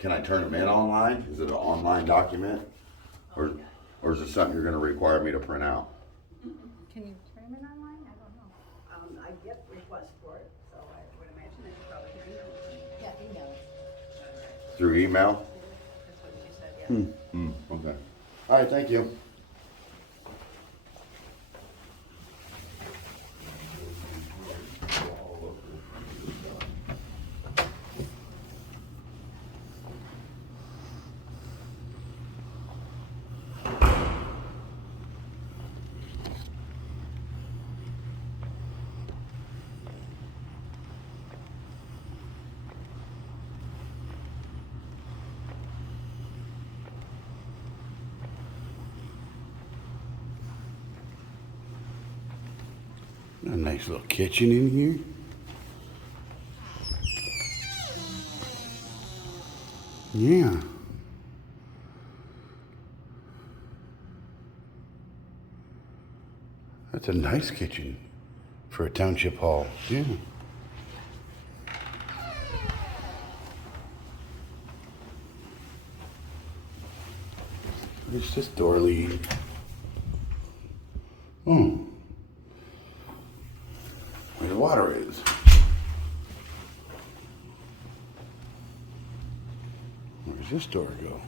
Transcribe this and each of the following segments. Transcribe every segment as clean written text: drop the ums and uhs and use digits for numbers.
can I turn them in online? Is it an online document? Or is it something you're gonna require me to print out? Can you turn them in online? I don't know. I get requests for it, so I would imagine that you probably can email it to me. Yeah, email it. Through email? That's what you said, yeah. Okay. All right, thank you. A nice little kitchen in here. Yeah. That's a nice kitchen for a township hall. Yeah. Where's this door lead? Oh. Where the water is. Where's this door go?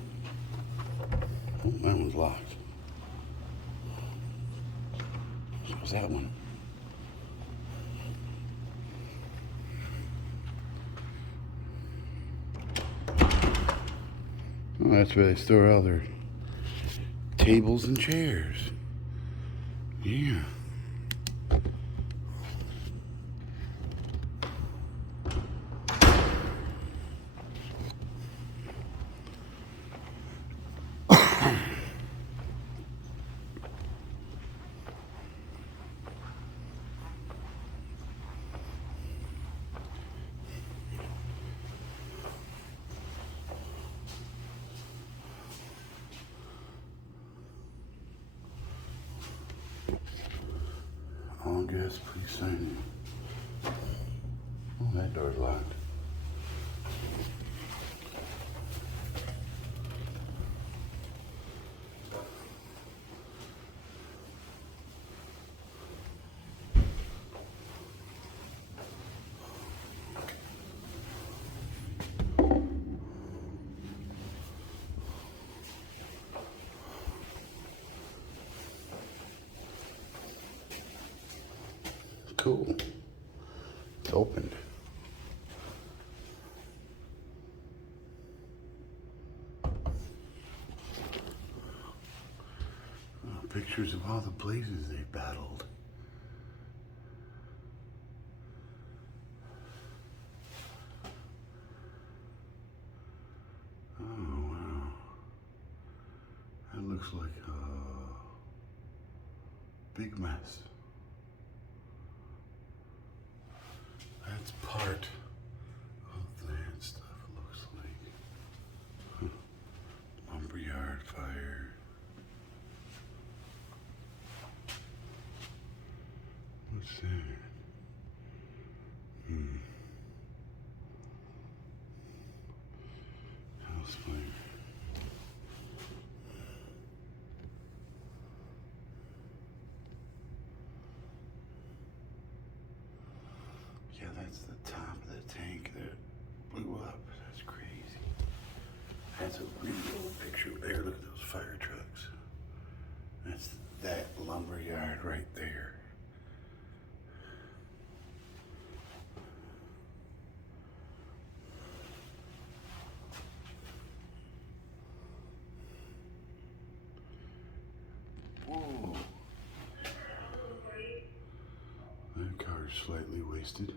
Oh, that one's locked. So is that one. Oh, that's where they store all their tables and chairs. Yeah. All guests, please sign in. Oh, that door's locked. Cool. It's opened. Oh, pictures of all the places they've battled. Oh, wow. That looks like a big mess. That's part of that stuff, it looks like. Lumberyard fire. What's that? House fire. Yeah, that's the top of the tank that blew up. That's crazy. That's a really old picture there. Look at those fire trucks. That's that lumber yard right there. Whoa. That car's slightly wasted.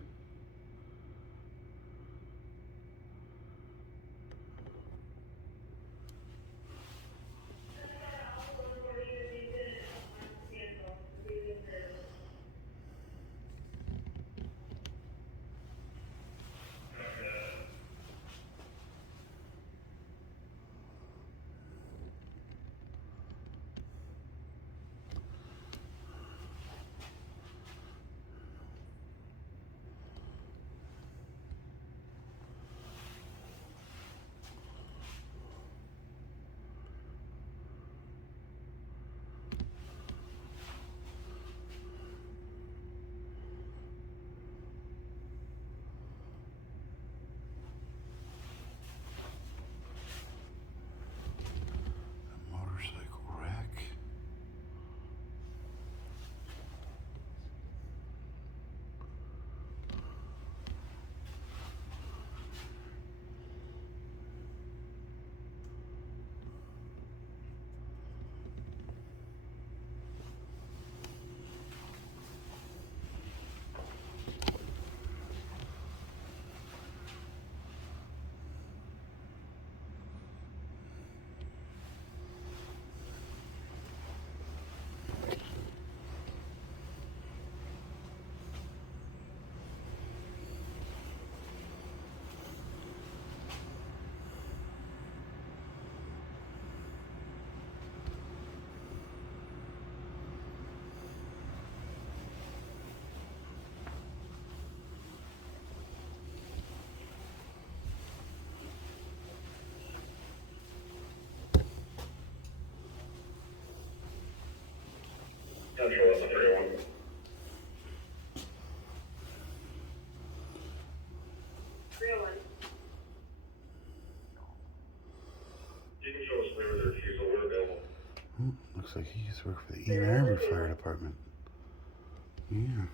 Central at the 301. You can show us whenever their refusal were available. Looks like he used to work for the East Harbor Fire Department. Yeah.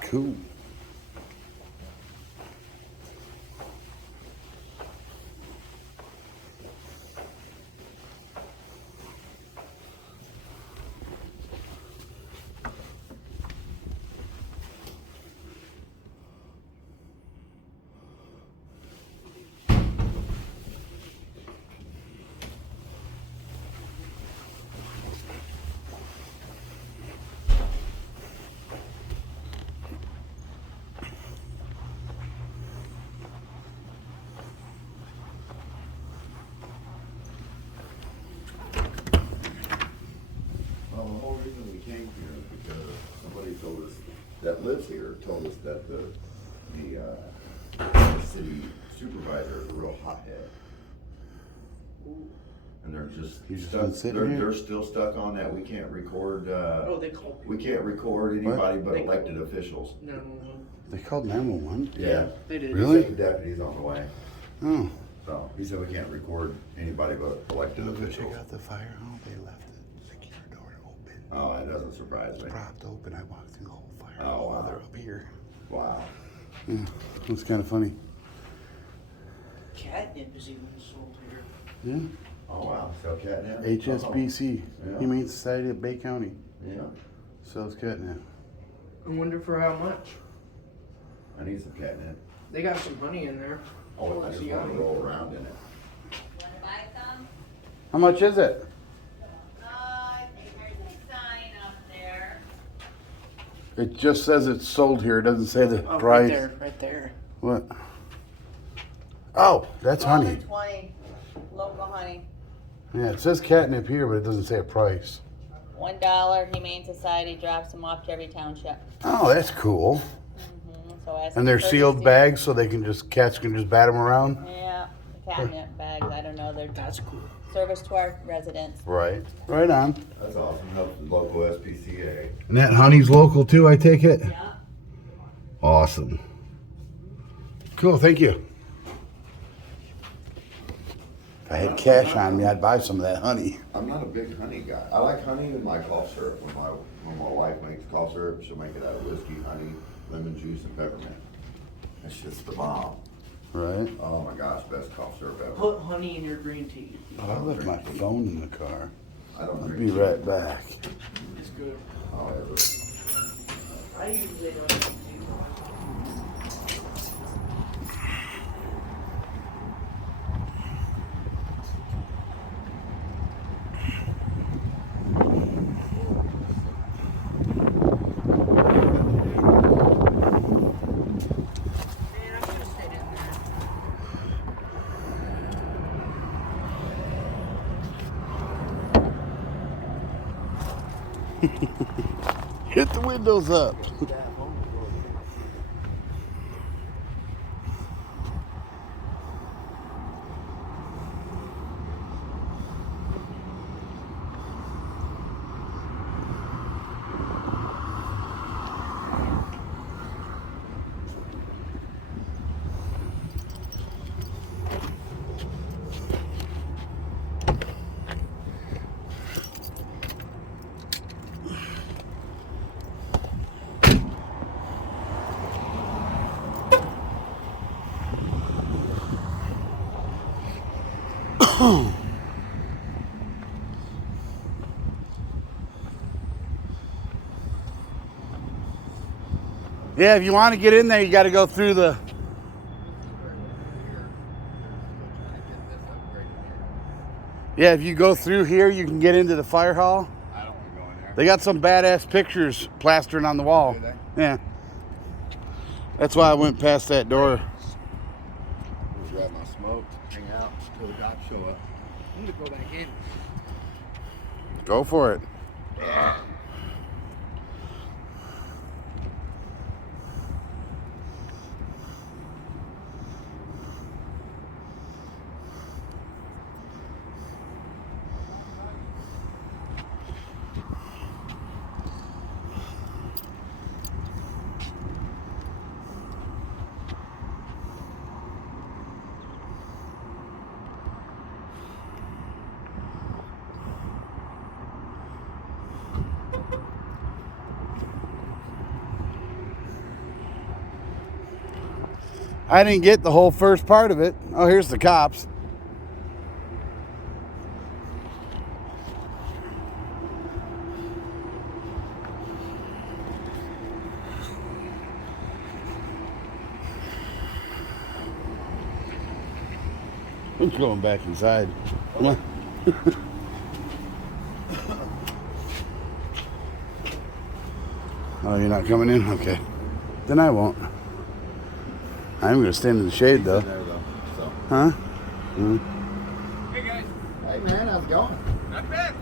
Cool. Well, the whole reason we came here is because somebody told us, that lives here, told us that the city supervisor is a real hothead. And they're just He's just stuck, been sitting here? they're still stuck on that, we can't record, Oh, they called we can't record anybody but They- elected officials. 911. They called 911? Yeah. They did. Really? He said the deputy's on the way, Oh. so he said we can't record anybody but elected Check officials. out the fire hall. They left the secure door open. Oh, that doesn't surprise me. Propped open. I walked through the whole fire Oh, hall while wow. they're up here. Wow. Yeah, it's kind of funny. Catnip is even sold here. Yeah. Oh, wow, sell catnip? HSBC, Yeah. Humane Society of Bay County, Yeah, sells catnip. I wonder for how much. I need some catnip. They got some honey in there. Oh, I just See, want to roll around in it. Wanna buy some? How much is it? I think there's a sign up there. It just says it's sold here. It doesn't say the Oh, price. right there. What? Oh, that's honey. $12.20, local honey. Yeah, it says catnip here, but it doesn't say a price. $1 Humane Society drops them off to every township. Oh, that's cool. So ask And they're for sealed courtesy. bags, so they can just cats can just bat them around. Yeah, the catnip bags. I don't know. They're That's cool. service to our residents. Right. Right on. That's awesome. Helps the local SPCA. And that honey's local too, I take it. Yeah. Awesome. Cool. Thank you. If I had cash on me, I'd buy some of that honey. I'm not a big honey guy. I like honey in my cough syrup. When my wife makes cough syrup, she'll make it out of whiskey, honey, lemon juice, and peppermint. It's just the bomb. Right. Oh my gosh, best cough syrup ever. Put honey in your green tea. Oh, I left my phone in the car. I don't I'll drink be tea. right back. It's good. Oh, ever. I usually don't drink tea. Man, I should've stayed in there. Hit the windows up. Yeah, if you want to get in there, you got to go through the. Yeah, if you go through here, you can get into the fire hall. I don't want to go in there. They got some badass pictures plastering on the wall. Do they? Yeah. That's why I went past that door. Grab my smoke, hang out until the cops show up. I'm gonna go back in. Go for it. I didn't get the whole first part of it. Oh, here's the cops. I'm going back inside. Come on. Oh, you're not coming in? Okay. Then I won't. I'm going to stand in the shade, though. There, though, so. Huh? Hey guys, Hey man, how's it going? not bad.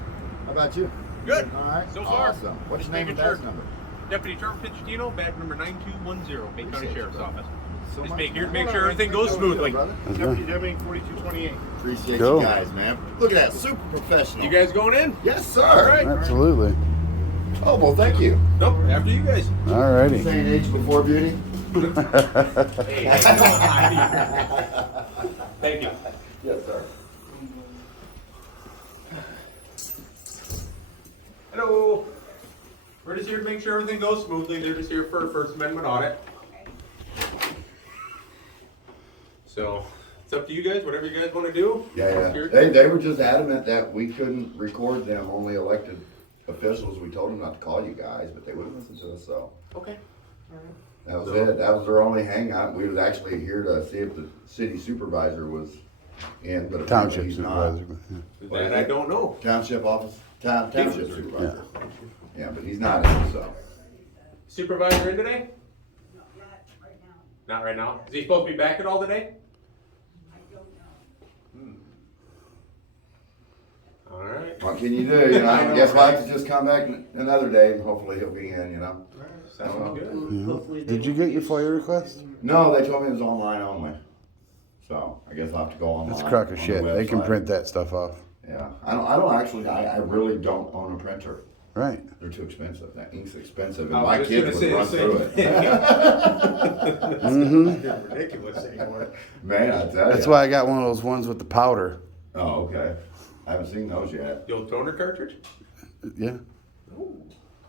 How about you? Good. All right. So far. Awesome. What's Just your name and making badge sure. number? Deputy Trevor Pichitino, badge number 9210, Bay County Appreciate Sheriff's you, brother. Office. So Just much, here to man. make sure everything goes smoothly. Brother. That's Deputy right. Deming, 4228. Appreciate Cool. you guys, man. Look at that, super professional. You guys going in? Yes, sir. All right. Absolutely. Oh well, thank you. Nope, after you guys. Alrighty. Saying age before beauty. Hey, thank you. Yes, sir. Hello. We're just here to make sure everything goes smoothly. They're just here for a First Amendment audit. So, it's up to you guys, whatever you guys want to do. Yeah, Here- yeah. They were just adamant that we couldn't record them, only elected officials. We told them not to call you guys, but they wouldn't listen to us, so. Okay. That was So- it. That was their only hangout. We was actually here to see if the city supervisor was in, but apparently Township he's not. supervisor. Yeah. That I don't know. Township office, township supervisor. Yeah, but he's not in, so. Supervisor in today? Not right now. Not right now. Is he supposed to be back at all today? I don't know. All right. What can you do, you know? I guess we'll have to just come back another day and hopefully he'll be in, you know? Sounds good. Hopefully they Did you won't get your be FOIA request? No, they told me it was online only. So I guess I'll have to go online. That's a crock of on the shit. They can website. print that stuff off. Yeah, I don't actually, I really don't own a printer. Right. They're too expensive. That ink's expensive, and I my was kids just would gonna run say through the it. Mm-hmm. Ridiculous anymore. Man, I tell That's you. why I got one of those ones with the powder. Oh, okay. I haven't seen those yet. The old toner cartridge? Yeah.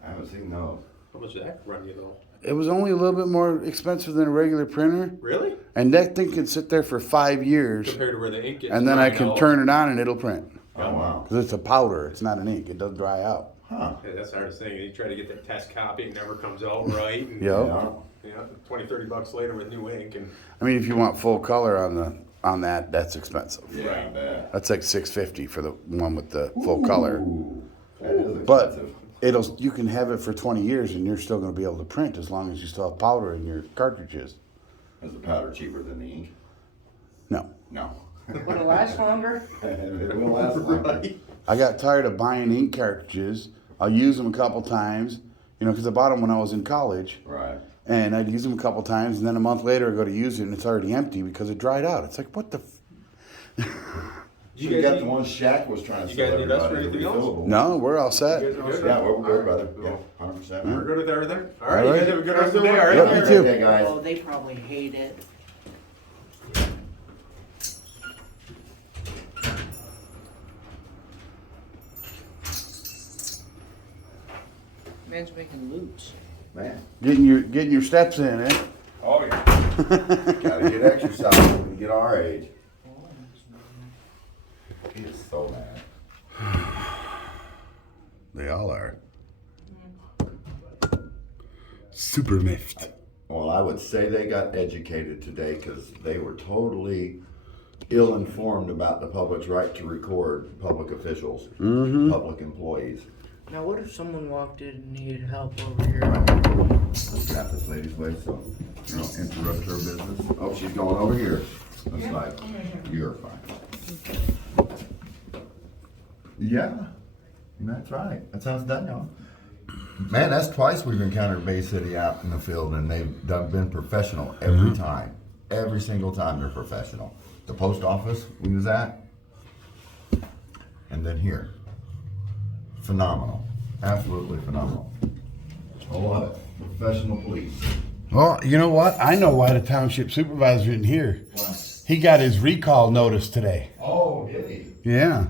I haven't seen those. How much did that run you though? It was only a little bit more expensive than a regular printer. Really? And that thing can sit there for 5 years. Compared to where the ink gets And then I dried can out. turn it on and it'll print. Oh, wow. Because it's a powder. It's not an ink. It doesn't dry out. Huh. Yeah, that's the hardest thing. You try to get that test copy, it never comes out right. And, Yep. Yeah. Yeah, 20, 30 bucks later with new ink and I mean, if you want full color on that, that's expensive. Yeah, I bet. That's like $650 for the one with the full color. Ooh, that is But expensive. you can have it for 20 years and you're still going to be able to print as long as you still have powder in your cartridges. Is the powder cheaper than the ink? No. No. Would it last longer? It will last longer. right. I got tired of buying ink cartridges. I'll use them a couple times, because I bought them when I was in college. Right. And I'd use them a couple times, and then a month later I go to use it and it's already empty because it dried out. It's like, what the? You got the one Shaq was trying to You sell guys need us for everybody. anything else? refillable. No, we're all set. You guys are good? Yeah, we're good, brother. Cool. Yeah, 100%. We're good with everything? All right, All you right. guys have a good rest of the day, all right? Yep, you too. Okay, guys. Oh, they probably hate it. Man's making loops. Man, Getting your steps in, eh? Oh, yeah. gotta get exercise when you get our age. He is so mad. They all are. Super miffed. Well, I would say they got educated today because they were totally ill-informed about the public's right to record public officials, public employees. Now, what if someone walked in and needed help over here? Let's tap this lady's way so you don't interrupt her business. Oh, she's going over here. Looks like you're fine. Yeah, that's right. That's how it's done, y'all. Man, that's twice we've encountered Bay City out in the field, and they've been professional every time. Every single time they're professional. The post office we was at, and then here. Phenomenal. Absolutely phenomenal. I love it. Professional police. Well, you know what? I know why the township supervisor isn't here. He got his recall notice today. Oh, did he? Yeah.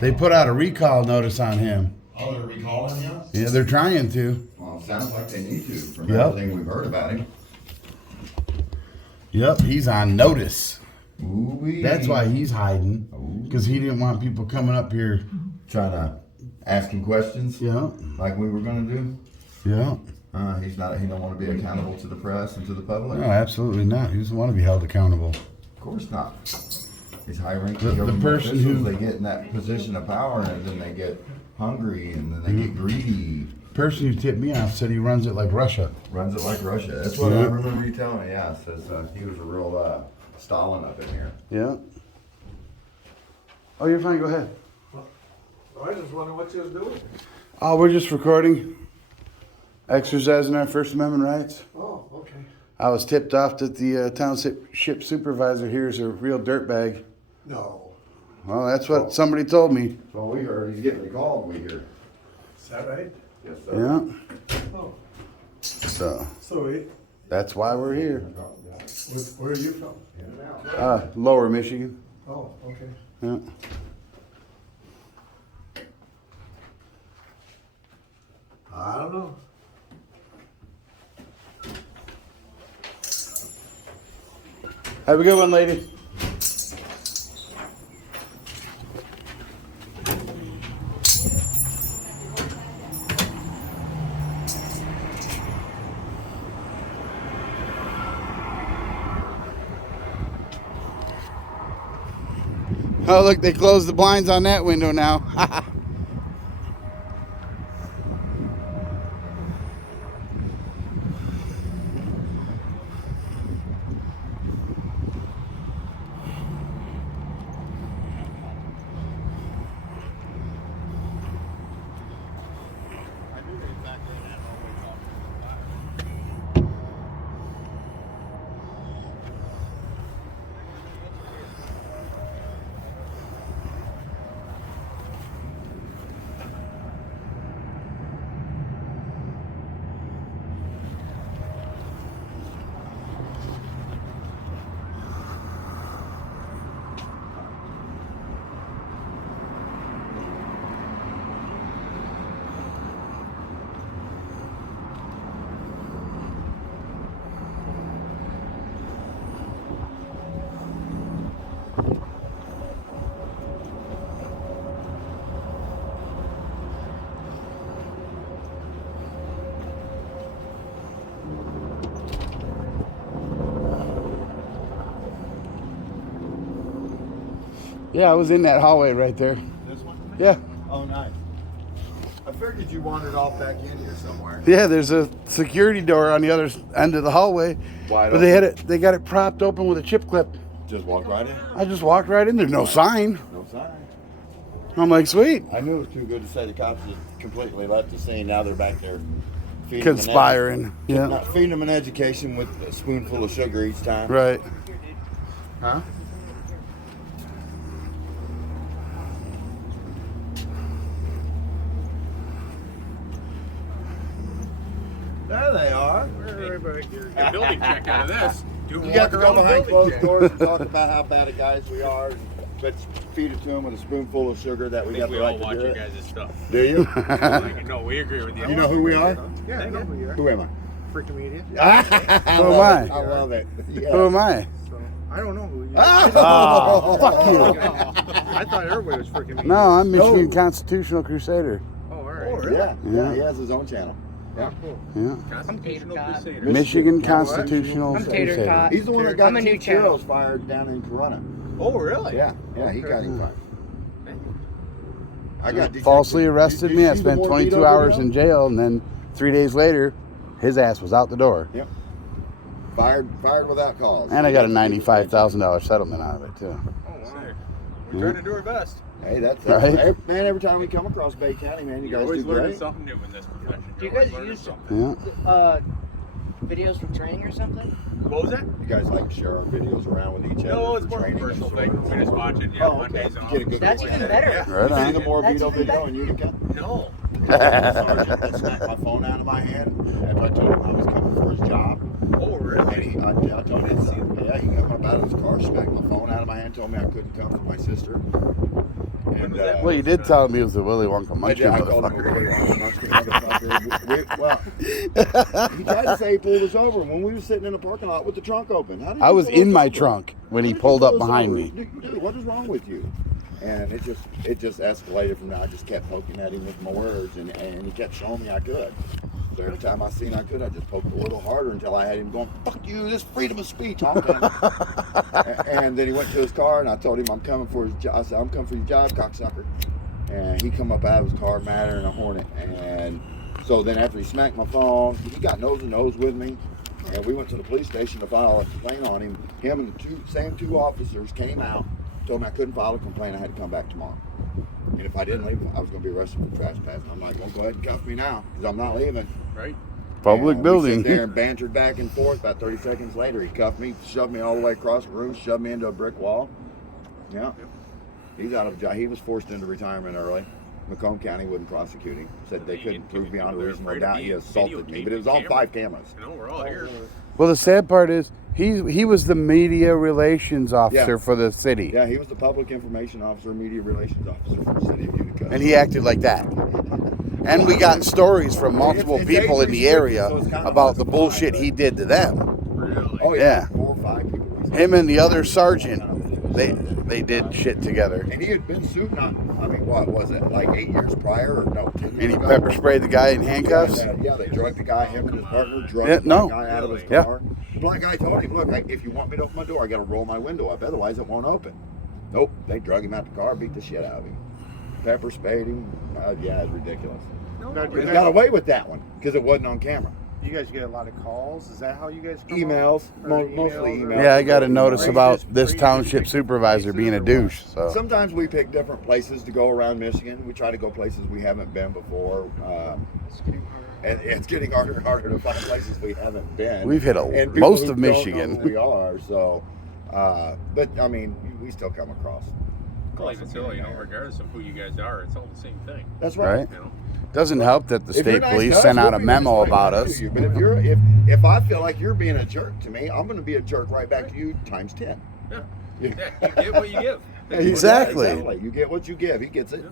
They put out a recall notice on him. Oh, they're recalling him? Yeah, they're trying to. Well, it sounds like they need to from Yep. everything we've heard about him. Yep, he's on notice. Ooh-wee. That's why he's hiding. Because he didn't want people coming up here. Trying to ask him questions. Yeah. Like we were gonna do. Yeah. He don't want to be accountable to the press and to the public. No, absolutely not. He doesn't want to be held accountable. Of course not. These high-ranking The government person officials, who- they get in that position of power, and then they get hungry, and then they get greedy. Person who tipped me off said he runs it like Russia. Runs it like Russia. That's what I remember you telling me. Yeah, says he was a real Stalin up in here. Yeah. Oh, you're fine. Go ahead. I just wondering what you was doing. Oh, we're just recording. Exercising our First Amendment rights. Oh, okay. I was tipped off that the township supervisor here is a real dirtbag. No. Well, that's what somebody told me. Well, we heard he's getting recalled. We hear. Is that right? Yes, sir. Yeah. Oh. So So, that's why we're here. where are you from? Lower Michigan. Oh, okay. Yeah. I don't know. Have a good one, lady. Oh, look, they closed the blinds on that window now. Yeah, I was in that hallway right there. This one? Yeah. Oh, nice. I figured you wandered off back in here somewhere. Yeah, there's a security door on the other end of the hallway. Wide But they got it propped open with a chip clip. Just walk right in. I just walked right in. There's no sign. No sign. I'm like, sweet. I knew it was too good to say. The cops just completely left the scene. Now they're back there feeding Conspiring. Them Yeah. feeding them an education with a spoonful of sugar each time. Right. Huh? There they are. Get a building check out of this. You got to go behind closed doors and talk about how bad of guys we are, but feed it to them with a spoonful of sugar that we got the right to do it. guys' stuff. Do you? No, we agree with you. You know who we are? Yeah, I know who you are. Who am I? Freak comedian. Who am I? I love it. Yeah. Who am I? I don't know who you are. Oh, fuck you. I thought everybody was freaking me. No, I'm Michigan Constitutional Crusader. Oh, all right. Yeah, he has his own channel. Yeah, cool. Yeah. Constitutional Crusader. Michigan Constitutional I'm Tater Crusader. Tot. He's the one that got I'm a new two channel. heroes fired down in Corona. Oh, really? Yeah, he got him fired. I got detected. Falsely arrested Did me. you I see spent the 22 Morbido hours video? in jail, and then 3 days later, his ass was out the door. Yep. Fired without cause. And I got a $95,000 settlement out of it, too. Oh, wow. We're trying to do our best. Hey, that's Right? man. Every time we come across Bay County, man, you You're guys always do learning great. something new in this profession. Do you You're always guys learning use something. Yeah. Videos for training or something? What was that? You guys like to share our videos around with each other. No, for it's more training and commercial stuff thing. like We that? just watch it, Oh, okay. Mondays off. Get a good That's look even at it. better. Yeah. Right You see on. the Morbido That's even video better. in Utica? No. Sergeant that snapped my phone out of my hand after I told him I was coming for his job. Oh, And really? I told him, yeah, he got up out of his car, smacked my phone out of my hand, told me I couldn't come for my sister. And, Well, you did tell him he was the Willy Wonka I munchkin called him a motherfucker. Willy Wonka munchkin motherfucker. Well, he tried to say he pulled us over when we were sitting in the parking lot with the trunk open. How did I you was pull us in my over? trunk when How he did you pulled pull up us behind over? me. Dude, what is wrong with you? And it just escalated from there. I just kept poking at him with my words, and he kept showing me I could. So every time I seen I could, I just poked a little harder until I had him going, "Fuck you! This freedom of speech." And then he went to his car, and I told him I'm coming for his job. I said, "I'm coming for your job, cocksucker." And he come up out of his car madder than a hornet. And so then after he smacked my phone, he got nose to nose with me. And we went to the police station to file a complaint on him. Him and the same two officers came out, told me I couldn't file a complaint. I had to come back tomorrow. And if I didn't leave, I was going to be arrested for trespassing. I'm like, well, go ahead and cuff me now, because I'm not leaving. Right. Public And building. We sit there and bantered back and forth. About 30 seconds later, he cuffed me, shoved me all the way across the room, shoved me into a brick wall. Yeah. He's out of job. He was forced into retirement early. Macomb County wouldn't prosecute him. Said they couldn't prove beyond a reasonable doubt he assaulted me. But it was on 5 cameras. You know, we're all here. Well, the sad part is he was the media relations officer Yeah. for the city, Yeah, he was the public information officer, media relations officer for the city of Utica. and he acted like that. And we got stories from multiple It's people in the age area restricted, so it's kind of about the justified, bullshit but- he did to them. Really? Oh Yeah. yeah, 4 or 5 people. Him and the other sergeant, they did shit together. And he had been sued what was it, like 8 years prior or no? 10 And years he ago? pepper sprayed the guy in handcuffs. Yeah, they drugged the guy, him and his partner, drugged Yeah, the no. guy out of his Yeah. car. The black guy told him, look, if you want me to open my door, I got to roll my window up, otherwise it won't open. Nope, they drug him out the car, beat the shit out of him. Pepper sprayed him. Yeah, it's ridiculous. Now, do They you got guys- away with that one because it wasn't on camera. you guys get a lot of calls? Is that how you guys come Emails, up? Or mostly or- emails. Yeah, I got a notice about Previous- this previous township supervisor being a douche. So Sometimes we pick different places to go around Michigan. We try to go places we haven't been before. And it's getting harder and harder to find places we haven't been. We've hit And people most who of don't know Michigan. who we are, so. But I mean, we still come across. Well, even still, you know, regardless of who you guys are, it's all the same thing. That's right. right? You know. Doesn't help that the If you're state nice police to us, sent out we'll a be memo nice about back us. to you. But if I feel like you're being a jerk to me, I'm going to be a jerk right back to you times 10. Yeah. Yeah, you get what you give. Exactly. You get what you give. He gets it.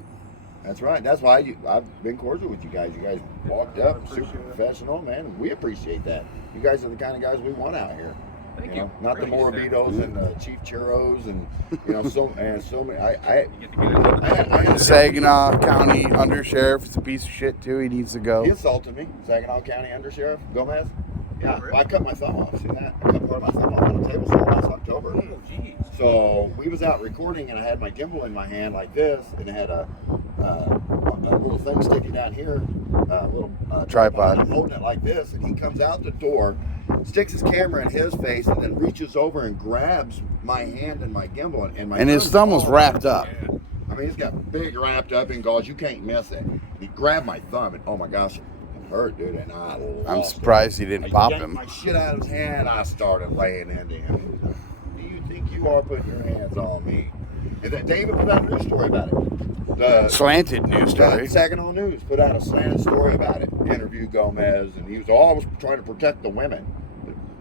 That's right. That's why I've been cordial with you guys. You guys walked up, super professional, man. And we appreciate that. You guys are the kind of guys we want out here. Thank You you. know, not the Appreciate that. Morbidos and the Chief Churros and so many. I You get to get it. The Saginaw County Undersheriff is a piece of shit too. He needs to go. He assaulted me. Saginaw County Undersheriff Gomez. Yeah, really? well, I cut my thumb off. See that? I cut part of my thumb off on the table saw last October. Oh, jeez. So we was out recording, and I had my gimbal in my hand like this, and it had a little thing sticking down here, a little Tripod. I'm holding it like this, and he comes out the door, sticks his camera in his face, and then reaches over and grabs my hand and my gimbal, and my And his thumb's thumb was all wrapped up. Yeah. I mean, he's got big wrapped up in gauze. You can't miss it. He grabbed my thumb, and oh my gosh, it hurt, dude. And I lost I'm it. surprised he didn't pop yanked him. my shit out of his hand. I started laying into him. Do you think you are putting your hands on me? And then David put out a news story about it. The Slanted news story. Saginaw News put out a slanted story about it. Interviewed Gomez, and he was always trying to protect the women.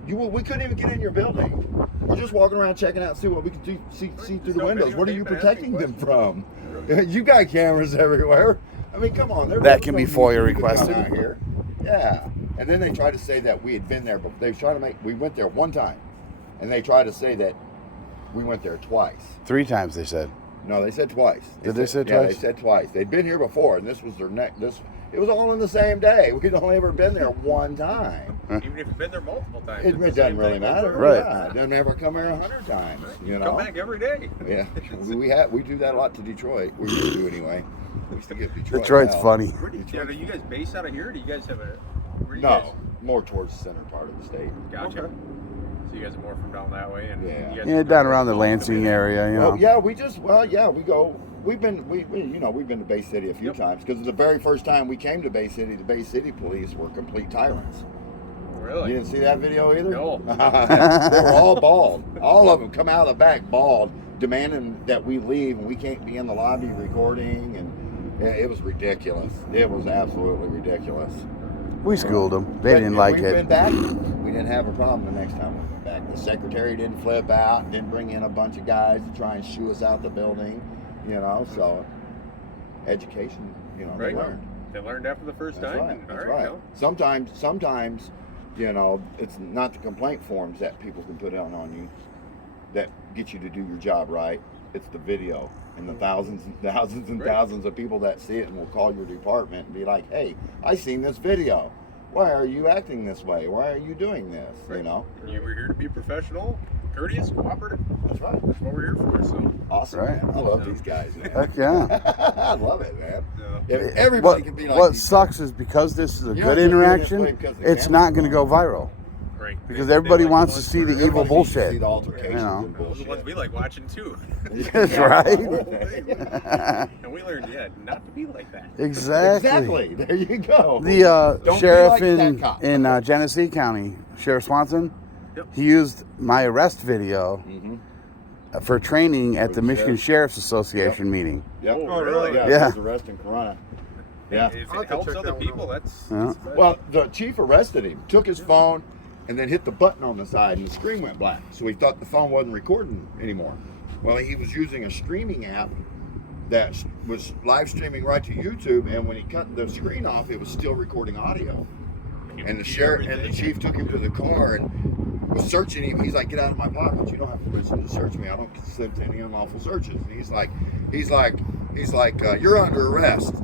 We couldn't even get in your building. We're just walking around checking out, see what we can see through the windows. What are you protecting them from? You got cameras everywhere. I mean, come on. That can be FOIA requested. Out here. Yeah. And then they tried to say that we had been there, but they tried to we went there one time, and they tried to say that we went there twice. 3 times they said. No, they said twice. Did they say Yeah, twice? they said twice. They'd been here before, and this was their next. It was all in the same day. We'd only ever been there one time. Even if you've been there multiple times. It it's the doesn't same really thing matter. over. Right. Yeah, it doesn't ever come here 100 times. You know. Come back every day. Yeah, we do that a lot to Detroit. We used to anyway. We used to get Detroit. Detroit's hell. funny. Where do you, are you guys based out of here? Or do you guys have a? Where do you No, guys- more towards the center part of the state. Gotcha. So you guys are more from down that way, and Yeah. you guys Yeah, down around the Lansing area, you know. Oh yeah, we go. We've been to Bay City a few Yep. times because the very first time we came to Bay City, the Bay City police were complete tyrants. Really? You didn't see that video either? No. They were all bald. All of them come out of the back bald, demanding that we leave, and we can't be in the lobby recording, and yeah, it was ridiculous. It was absolutely ridiculous. We schooled them. They But didn't if like we'd it. been back, we didn't have a problem the next time we went back. The secretary didn't flip out, didn't bring in a bunch of guys to try and shoo us out the building. you know, so education, you know, Right. they learned. They learned after the first That's time. right. and That's all right. no. Sometimes, you know, it's not the complaint forms that people can put out on you that get you to do your job right. It's the video and the thousands and thousands and Right. thousands of people that see it and will call your department and be like, "Hey, I seen this video. Why are you acting this way? Why are you doing this?" You Right. know. You were here to be professional, courteous, cooperative. That's right. That's what we're here for. So, Awesome, Right. man. I love these guys, man. Heck yeah. I love it, man. yeah. If everybody What, can be like what these sucks is because this is a You're good not just doing this interaction, way because the it's camera's not going to go viral. Right. Because They everybody like wants the to ones see the where- evil Everybody needs to bullshit. see the altercations You know. and Those are bullshit. the ones we like watching too. That's right. And we learned, not to be like that. Exactly. There you go. The Don't be sheriff like that in cop. Genesee County, Sheriff Swanson, Yep. he used my arrest video Mhm. for training at For the the Michigan sheriff. Sheriff's Association meeting. Yep. Oh, really? Yeah. Yeah. He was arresting Corona. Yeah. If I'll it have to helps check other that one people, out. that's Yeah. bad. Well, the chief arrested him, took his phone, and then hit the button on the side, and the screen went black. So he thought the phone wasn't recording anymore. Well, he was using a streaming app that was live streaming right to YouTube, and when he cut the screen off, it was still recording audio. And the sheriff and the chief took him to the car and was searching him. He's like, "Get out of my pockets! You don't have permission to search me. I don't consent to any unlawful searches." And he's like, "You're under arrest.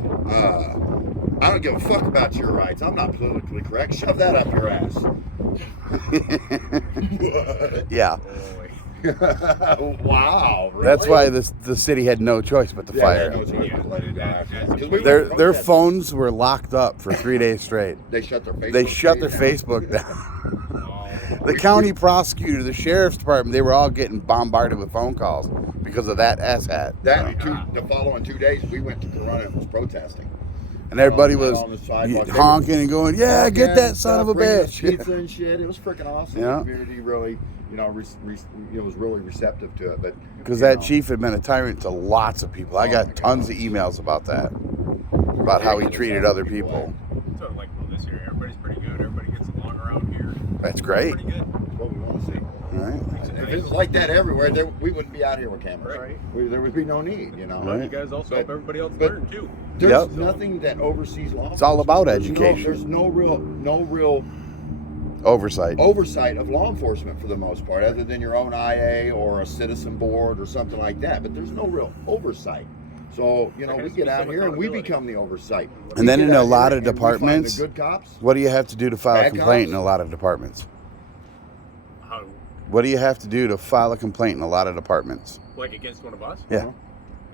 I don't give a fuck about your rights. I'm not politically correct. Shove that up your ass." Yeah. Wow. Really? That's why the city had no choice but to Yeah, fire they know him. it's what it was. 'Cause we Their were their protesting. phones were locked up for 3 days straight. They shut their Facebook. They shut their page down. Facebook down. The county prosecutor, the sheriff's department, they were all getting bombarded with phone calls because of that asshat. That the following 2 days, we went to Corona and was protesting. And everybody was On the sidewalk. honking and going, "Yeah, get that son of a bringing us bitch." Pizza and shit. It was freaking awesome. Yeah. The community really, was really receptive to it. But Because you that know, chief had been a tyrant to lots of people. I Oh got my tons God. of emails about that, about how he treated other people. So like, well, this year everybody's pretty good. Everybody gets along around here. That's great. Pretty good. That's what we want to see. Right? If it was like that everywhere, we wouldn't be out here with cameras. Right. There would be no need, you know. Right. You guys also help everybody else but- learn too. There's Yep. nothing that oversees law. It's all about enforcement. education. There's no real Oversight. oversight of law enforcement for the most part, other than your own IA or a citizen board or something like that. But there's no real oversight. So There we has to get be out some here and we accountability. become the oversight. And We then get in a out lot here of and we find departments, the good cops. what do you have to do to file a Bad complaint cops? in a lot of departments? How, What do you have to do to file a complaint in a lot of departments? like against one of us? Yeah,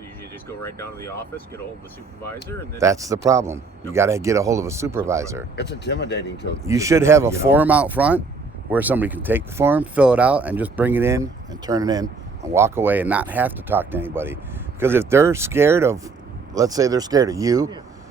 You usually just go right down to the office, get a hold of the supervisor, and then that's the problem. You got to get a hold of a supervisor. It's intimidating to. You should have a you know. form out front where somebody can take the form, fill it out, and just bring it in and turn it in and walk away and not have to talk to anybody. Because if they're scared of, let's say they're scared of you,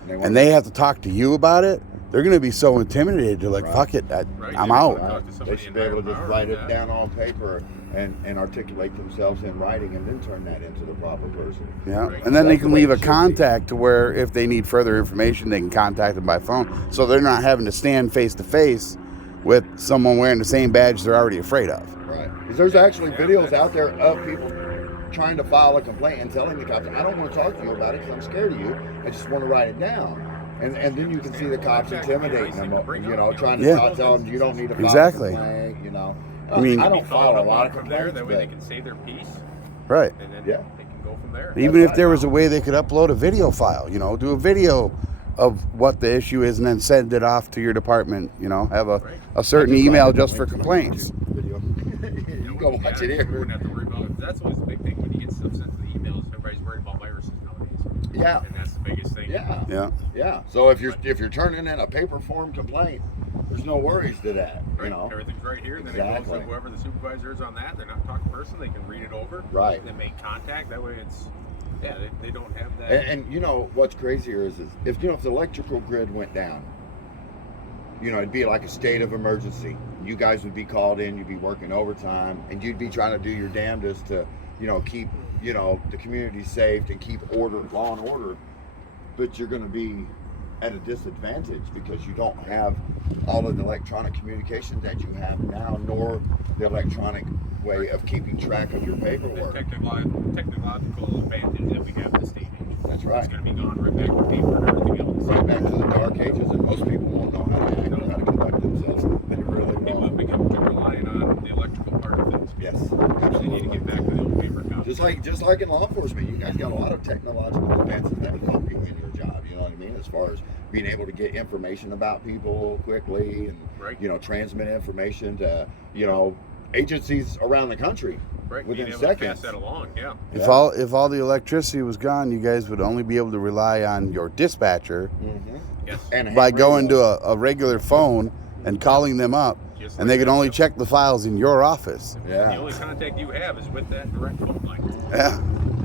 and they have to talk to you about it, they're going to be so intimidated. They're like, Right. "Fuck it, Right, I'm they out." don't talk to They somebody should in be able to higher just power write than it that. down on paper and articulate themselves in writing and then turn that into the proper person. Yeah, Right. and then they That's can the way leave it a should be. contact to where if they need further information, they can contact them by phone. So they're not having to stand face to face with someone wearing the same badge they're already afraid of. Right. Because there's actually videos out there of people trying to file a complaint and telling the cops, "I don't want to talk to you about it because I'm scared of you. I just want to write it down." And then you can see the cops intimidating them, trying to Yeah. tell them you don't need to file Exactly. a complaint, I mean- I don't file a lot of from there. complaints, That way they but can say their piece, Right. and then Yeah. they can go from there. Even if right. there was a way they could upload a video file, do a video of what the issue is and then send it off to your department, have a certain email just for complaints. Video. You go watch it We here. wouldn't have to worry about it. That's always the big thing when you get stuff sent to the emails. Everybody's worried about viruses nowadays. Yeah. And that's the biggest thing. Yeah. Yeah. Yeah. So if you're turning in a paper form complaint, there's no worries to that. Right. Everything's right here, and then it Exactly. goes to whoever the supervisor is on that. They're not talking person. They can read it over. Right. They make contact. That way, they don't have that. And you know what's crazier is if the electrical grid went down, it'd be like a state of emergency. You guys would be called in, you'd be working overtime, and you'd be trying to do your damnedest to, keep, the community safe and keep law and order. But you're going to be at a disadvantage because you don't have all of the electronic communications that you have now, nor the electronic way of keeping track of your The paperwork. technological advantage that we have this day and age. That's right. It's gonna be gone right back to paper and everything else. Right back to the dark ages, and most people won't know how to act or how to conduct themselves. They really People have won't. become too reliant on the electrical part of things. Yes, They need to absolutely. get back to the old paper copy. Just like in law enforcement, you guys got a lot of technological advances that help you in your job. You know what I mean? As far as being able to get information about people quickly, and Right. you know, transmit information to agencies around the country Right, within being able to pass seconds. that along, yeah. If all the electricity was gone, you guys would only be able to rely on your dispatcher Mm-hmm. Yes. And by ham going to radio. a regular phone and calling them up, Just and like they could that, only yeah. check the files in your office. The Yeah. only contact you have is with that direct phone line. Yeah.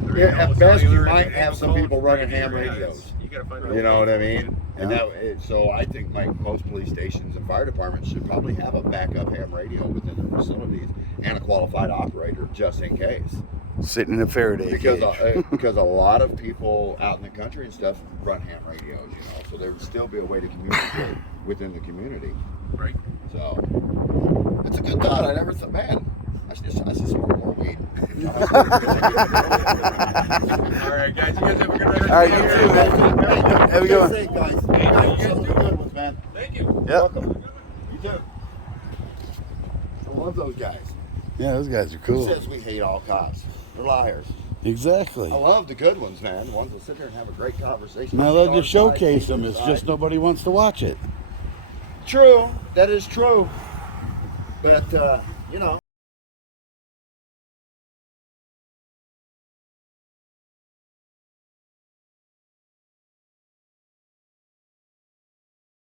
There Yeah, ain't at no best you cellular, might ain't have no some calls, people running yeah, ham it's- radios. You gotta find You know what I mean? mean? And so I think like most police stations and fire departments should probably have a backup ham radio within their facilities and a qualified operator just in case. Sitting in a Faraday Because cage. because a lot of people out in the country and stuff run ham radios, so there would still be a way to communicate within the community. Right. So it's a good thought. I never thought, man, I should smoke more weed. All right, guys. You guys have a good rest of All right, the you day. too, man. Have a good one. Stay safe, guys. Guys, you have some good ones, man. Thank you. Yep. Welcome. You too. I love those guys. Yeah, those guys are Who cool. says we hate all cops? They're liars. Exactly. I love the good ones, man. The ones that sit there and have a great conversation. Now on they'll the just dark side, showcase the them. good It's side. just nobody wants to watch it. True. That is true. But,